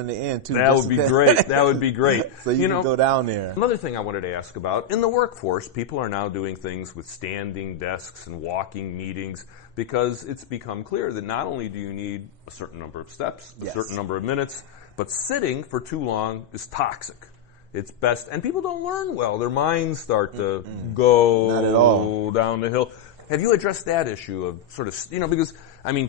in the end, too. That would be great. That would be great. So you can go down there. Another thing I wanted to ask about, in the workforce, people are now doing things with standing desks and walking meetings because it's become clear that not only do you need a certain number of steps, a certain number of minutes, but sitting for too long is toxic. It's best, and people don't learn well. Their minds start to go down the hill. Have you addressed that issue of sort of, because,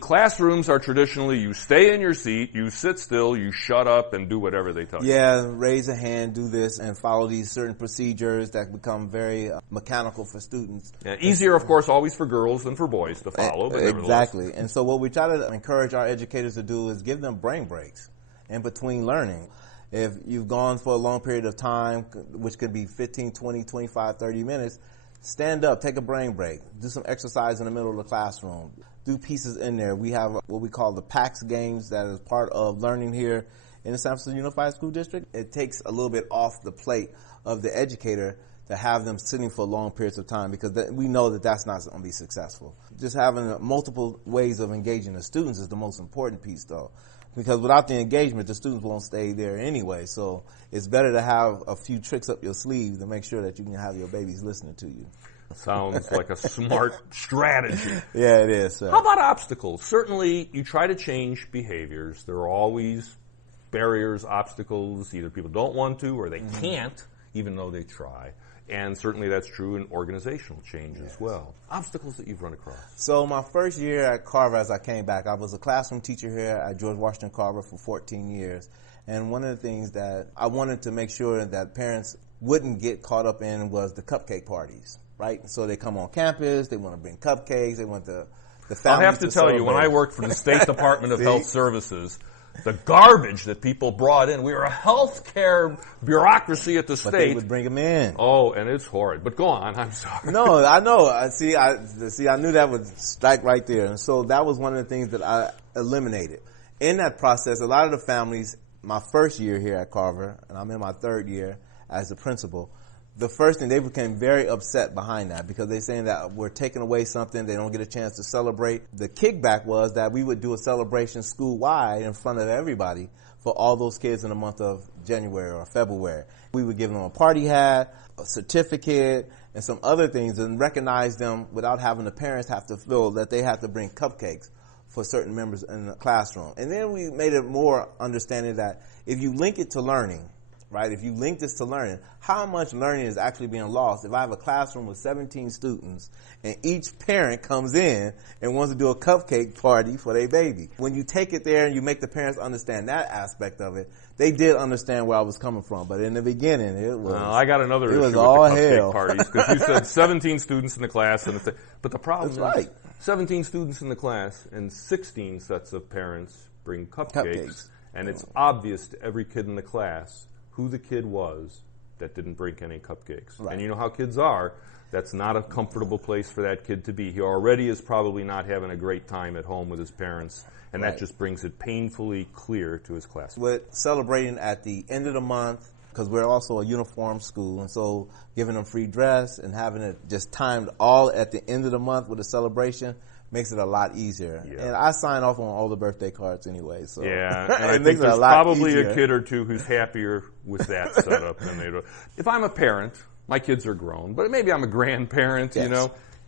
classrooms are traditionally you stay in your seat, you sit still, you shut up, and do whatever they tell you. Yeah, raise a hand, do this, and follow these certain procedures that become very mechanical for students. Yeah, easier, of course, always for girls than for boys to follow, but exactly. And so what we try to encourage our educators to do is give them brain breaks in between learning. If you've gone for a long period of time, which could be 15, 20, 25, 30 minutes, stand up, take a brain break, do some exercise in the middle of the classroom, do pieces in there. We have what we call the PAX games that is part of learning here in the San Francisco Unified School District. It takes a little bit off the plate of the educator to have them sitting for long periods of time because we know that that's not going to be successful. Just having multiple ways of engaging the students is the most important piece, though. Because without the engagement, the students won't stay there anyway. So it's better to have a few tricks up your sleeve to make sure that you can have your babies listening to you. Sounds like a smart strategy. Yeah, it is. How about obstacles? Certainly, you try to change behaviors. There are always barriers, obstacles. Either people don't want to or they can't, even though they try. And certainly that's true in organizational change as well. Obstacles that you've run across. So my first year at Carver, as I came back, I was a classroom teacher here at George Washington Carver for 14 years. And one of the things that I wanted to make sure that parents wouldn't get caught up in was the cupcake parties, right? So they come on campus, they want to bring cupcakes, they want the families I'll have to tell you, when I worked for the State Department of Health Services, the garbage that people brought in. We were a healthcare bureaucracy at the state. But they would bring them in. Oh, and it's horrid. But go on. I'm sorry. No, I know. I knew that would strike right there. And so that was one of the things that I eliminated. In that process, a lot of the families, my first year here at Carver, and I'm in my third year as the principal, the first thing, they became very upset behind that because they're saying that we're taking away something, they don't get a chance to celebrate. The kickback was that we would do a celebration school-wide in front of everybody for all those kids in the month of January or February. We would give them a party hat, a certificate, and some other things and recognize them without having the parents have to feel that they have to bring cupcakes for certain members in the classroom. And then we made it more understanding that if you link it to learning, right? If you link this to learning, how much learning is actually being lost if I have a classroom with 17 students and each parent comes in and wants to do a cupcake party for their baby? When you take it there and you make the parents understand that aspect of it, they did understand where I was coming from. But in the beginning, it was I got another issue with the cupcake parties because you said 17 students in the class. But the problem is 17 students in the class and 16 sets of parents bring cupcakes. And it's obvious to every kid in the class who the kid was that didn't bring any cupcakes. Right. And you know how kids are. That's not a comfortable place for that kid to be. He already is probably not having a great time at home with his parents, and that just brings it painfully clear to his classmates. We're celebrating at the end of the month because we're also a uniform school, and so giving them free dress and having it just timed all at the end of the month with a celebration makes it a lot easier. Yeah. And I sign off on all the birthday cards anyway. So yeah, and I think there's probably a kid or two who's happier with that setup than they do. If I'm a parent, my kids are grown, but maybe I'm a grandparent,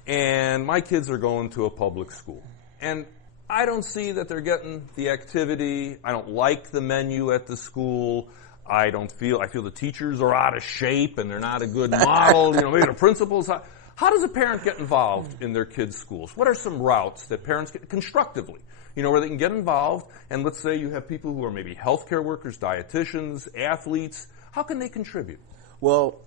and my kids are going to a public school. And I don't see that they're getting the activity. I don't like the menu at the school. I feel the teachers are out of shape and they're not a good model. Maybe the principal's out. How does a parent get involved in their kids' schools? What are some routes that parents get constructively, where they can get involved? And let's say you have people who are maybe healthcare workers, dietitians, athletes. How can they contribute? Well,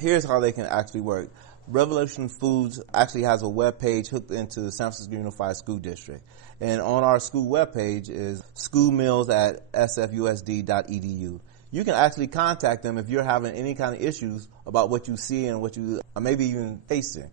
here's how they can actually work. Revolution Foods actually has a web page hooked into the San Francisco Unified School District. And on our school web page is schoolmeals@sfusd.edu. You can actually contact them if you're having any kind of issues about what you see and what you maybe even facing.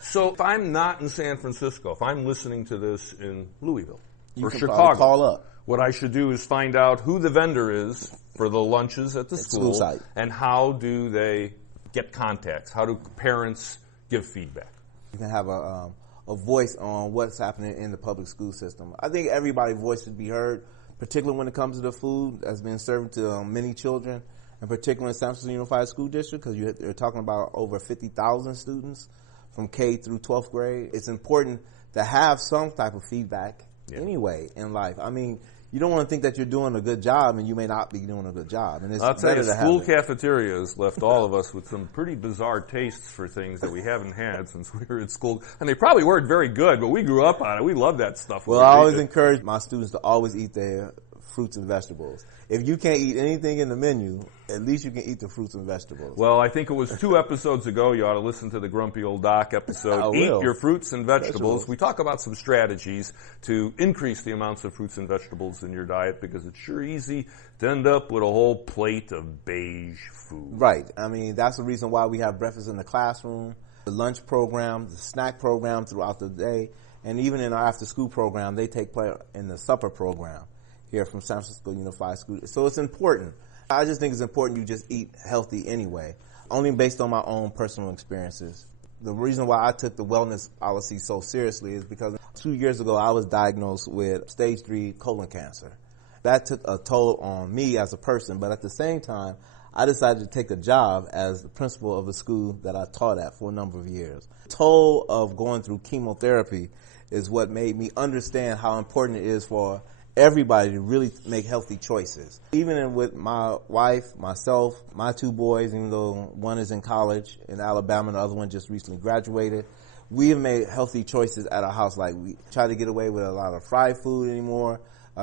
So if I'm not in San Francisco, if I'm listening to this in Louisville or can Chicago, call up. What I should do is find out who the vendor is for the lunches at the school site. And how do they get contacts? How do parents give feedback? You can have a voice on what's happening in the public school system. I think everybody's voice should be heard particularly when it comes to the food that's been served to many children, and particularly in San Francisco Unified School District, because you're talking about over 50,000 students from K through 12th grade. It's important to have some type of feedback anyway in life. I mean, you don't want to think that you're doing a good job and you may not be doing a good job. And it's I'll tell you, better to school have it. cafeterias left all of us with some pretty bizarre tastes for things that we haven't had since we were at school. And they probably weren't very good, but we grew up on it. We loved that stuff. Well, I always encourage my students to always eat their fruits and vegetables. If you can't eat anything in the menu, at least you can eat the fruits and vegetables. Well, I think it was 2 episodes ago. You ought to listen to the Grumpy Old Doc episode. Eat your fruits and vegetables. We talk about some strategies to increase the amounts of fruits and vegetables in your diet, because it's sure easy to end up with a whole plate of beige food. Right. I mean, that's the reason why we have breakfast in the classroom, the lunch program, the snack program throughout the day, and even in our after-school program, they take part in the supper program here from San Francisco Unified School. So it's important. I just think it's important you just eat healthy anyway, only based on my own personal experiences. The reason why I took the wellness policy so seriously is because 2 years ago I was diagnosed with stage 3 colon cancer. That took a toll on me as a person, but at the same time, I decided to take a job as the principal of the school that I taught at for a number of years. The toll of going through chemotherapy is what made me understand how important it is for everybody to really make healthy choices. Even with my wife, myself, my 2 boys, even though one is in college in Alabama and the other one just recently graduated, we have made healthy choices at our house. Like, we try to get away with a lot of fried food anymore,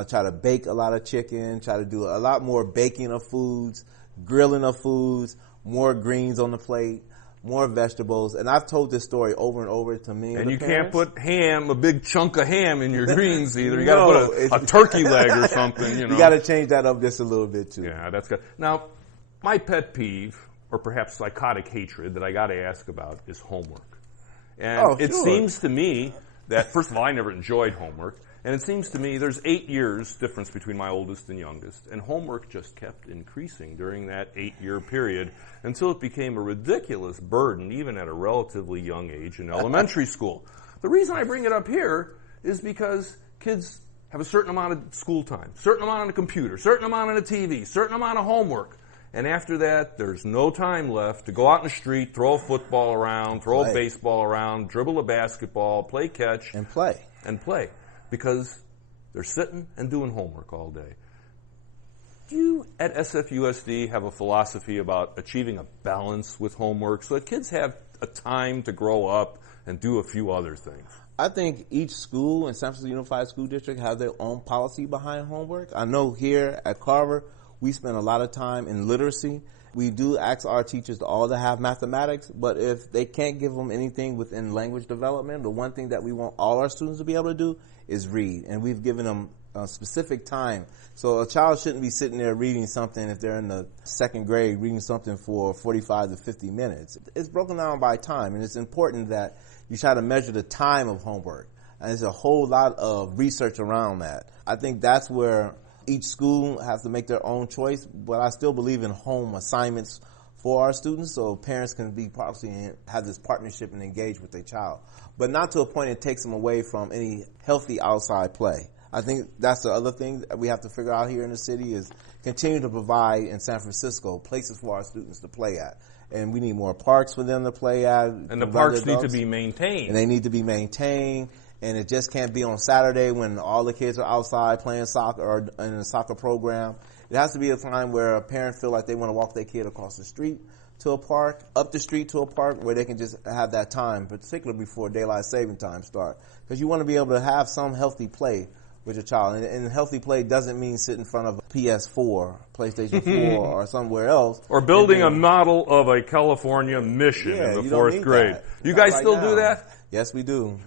try to bake a lot of chicken, try to do a lot more baking of foods, grilling of foods, more greens on the plate, more vegetables. And I've told this story over and over to me. And you can't put ham, a big chunk of ham in your greens either. You got to put a turkey leg or something, you know. You got to change that up just a little bit too. Yeah, that's good. Now, my pet peeve, or perhaps psychotic hatred that I got to ask about, is homework. And it seems to me that, first of all, I never enjoyed homework. And it seems to me there's 8 years difference between my oldest and youngest, and homework just kept increasing during that 8-year period until it became a ridiculous burden, even at a relatively young age in elementary school. The reason I bring it up here is because kids have a certain amount of school time, certain amount on the computer, certain amount on the TV, certain amount of homework. And after that, there's no time left to go out in the street, throw a football around, throw a baseball around, dribble a basketball, play catch. And play. Because they're sitting and doing homework all day. Do you at SFUSD have a philosophy about achieving a balance with homework so that kids have a time to grow up and do a few other things? I think each school in San Francisco Unified School District has their own policy behind homework. I know here at Carver, we spend a lot of time in literacy. We do ask our teachers to all to have mathematics, but if they can't give them anything within language development, the one thing that we want all our students to be able to do is read. And we've given them a specific time. So a child shouldn't be sitting there reading something if they're in the 2nd grade, reading something for 45 to 50 minutes. It's broken down by time, and it's important that you try to measure the time of homework. And there's a whole lot of research around that. I think that's where each school has to make their own choice, but I still believe in home assignments for our students so parents can be have this partnership and engage with their child. But not to a point it takes them away from any healthy outside play. I think that's the other thing that we have to figure out here in the city is continue to provide in San Francisco places for our students to play at. And we need more parks for them to play at. And the parks need to be maintained. And they need to be maintained. And it just can't be on Saturday when all the kids are outside playing soccer or in a soccer program. It has to be a time where a parent feel like they want to walk their kid across the street to a park, up the street to a park where they can just have that time, particularly before daylight saving time start. Because you want to be able to have some healthy play with your child. And healthy play doesn't mean sit in front of a PS4, PlayStation 4, or somewhere else. Or building a model of a California mission in the 4th grade. You guys still do that? Yes, we do.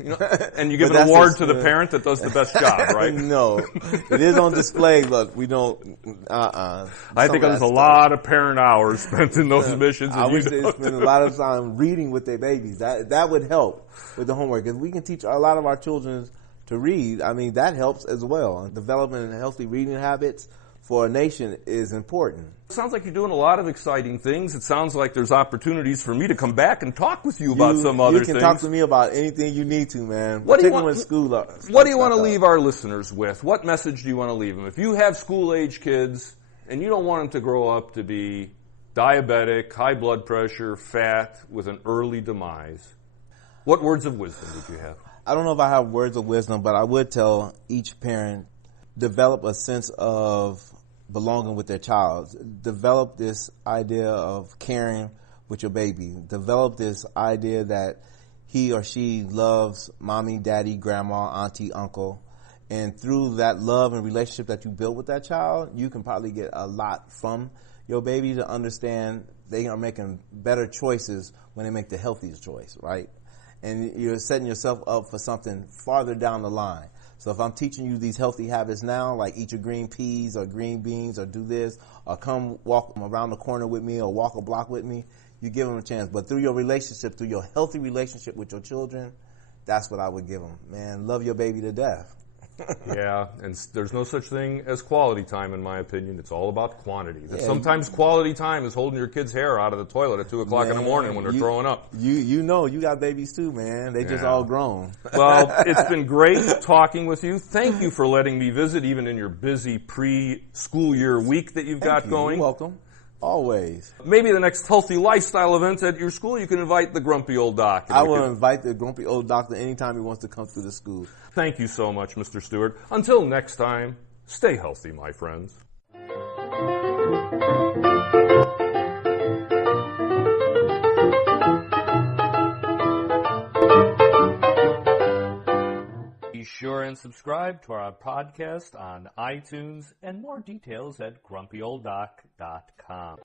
And you give an award to the parent that does the best job, right? No. It is on display, but we don't, I think there's a lot of parent hours spent in those missions. I wish they spend a lot of time reading with their babies. That would help with the homework. If we can teach a lot of our children to read, I mean, that helps as well. Developing healthy reading habits for a nation is important. It sounds like you're doing a lot of exciting things. It sounds like there's opportunities for me to come back and talk with you about some other things. You can talk to me about anything you need to, man. What do you want to leave our listeners with? What message do you want to leave them? If you have school-age kids and you don't want them to grow up to be diabetic, high blood pressure, fat, with an early demise, what words of wisdom would you have? I don't know if I have words of wisdom, but I would tell each parent, develop a sense of belonging with their child. Develop this idea of caring with your baby. Develop this idea that he or she loves mommy, daddy, grandma, auntie, uncle. And through that love and relationship that you build with that child, you can probably get a lot from your baby to understand they are making better choices when they make the healthiest choice, right? And you're setting yourself up for something farther down the line. So if I'm teaching you these healthy habits now, like eat your green peas or green beans or do this, or come walk around the corner with me or walk a block with me, you give them a chance. But through your relationship, through your healthy relationship with your children, that's what I would give them. Man, love your baby to death. Yeah, and there's no such thing as quality time, in my opinion. It's all about quantity. Sometimes quality time is holding your kid's hair out of the toilet at 2 o'clock in the morning when they're throwing up. You know, you got babies too, man. They just all grown. Well, it's been great talking with you. Thank you for letting me visit, even in your busy pre-school year week that you've got going. You're welcome. Always. Maybe the next healthy lifestyle event at your school, you can invite the grumpy old doc. I will invite the grumpy old doctor anytime he wants to come through the school. Thank you so much, Mr. Stewart. Until next time, stay healthy, my friends. Be sure and subscribe to our podcast on iTunes and more details at grumpyolddoc.com.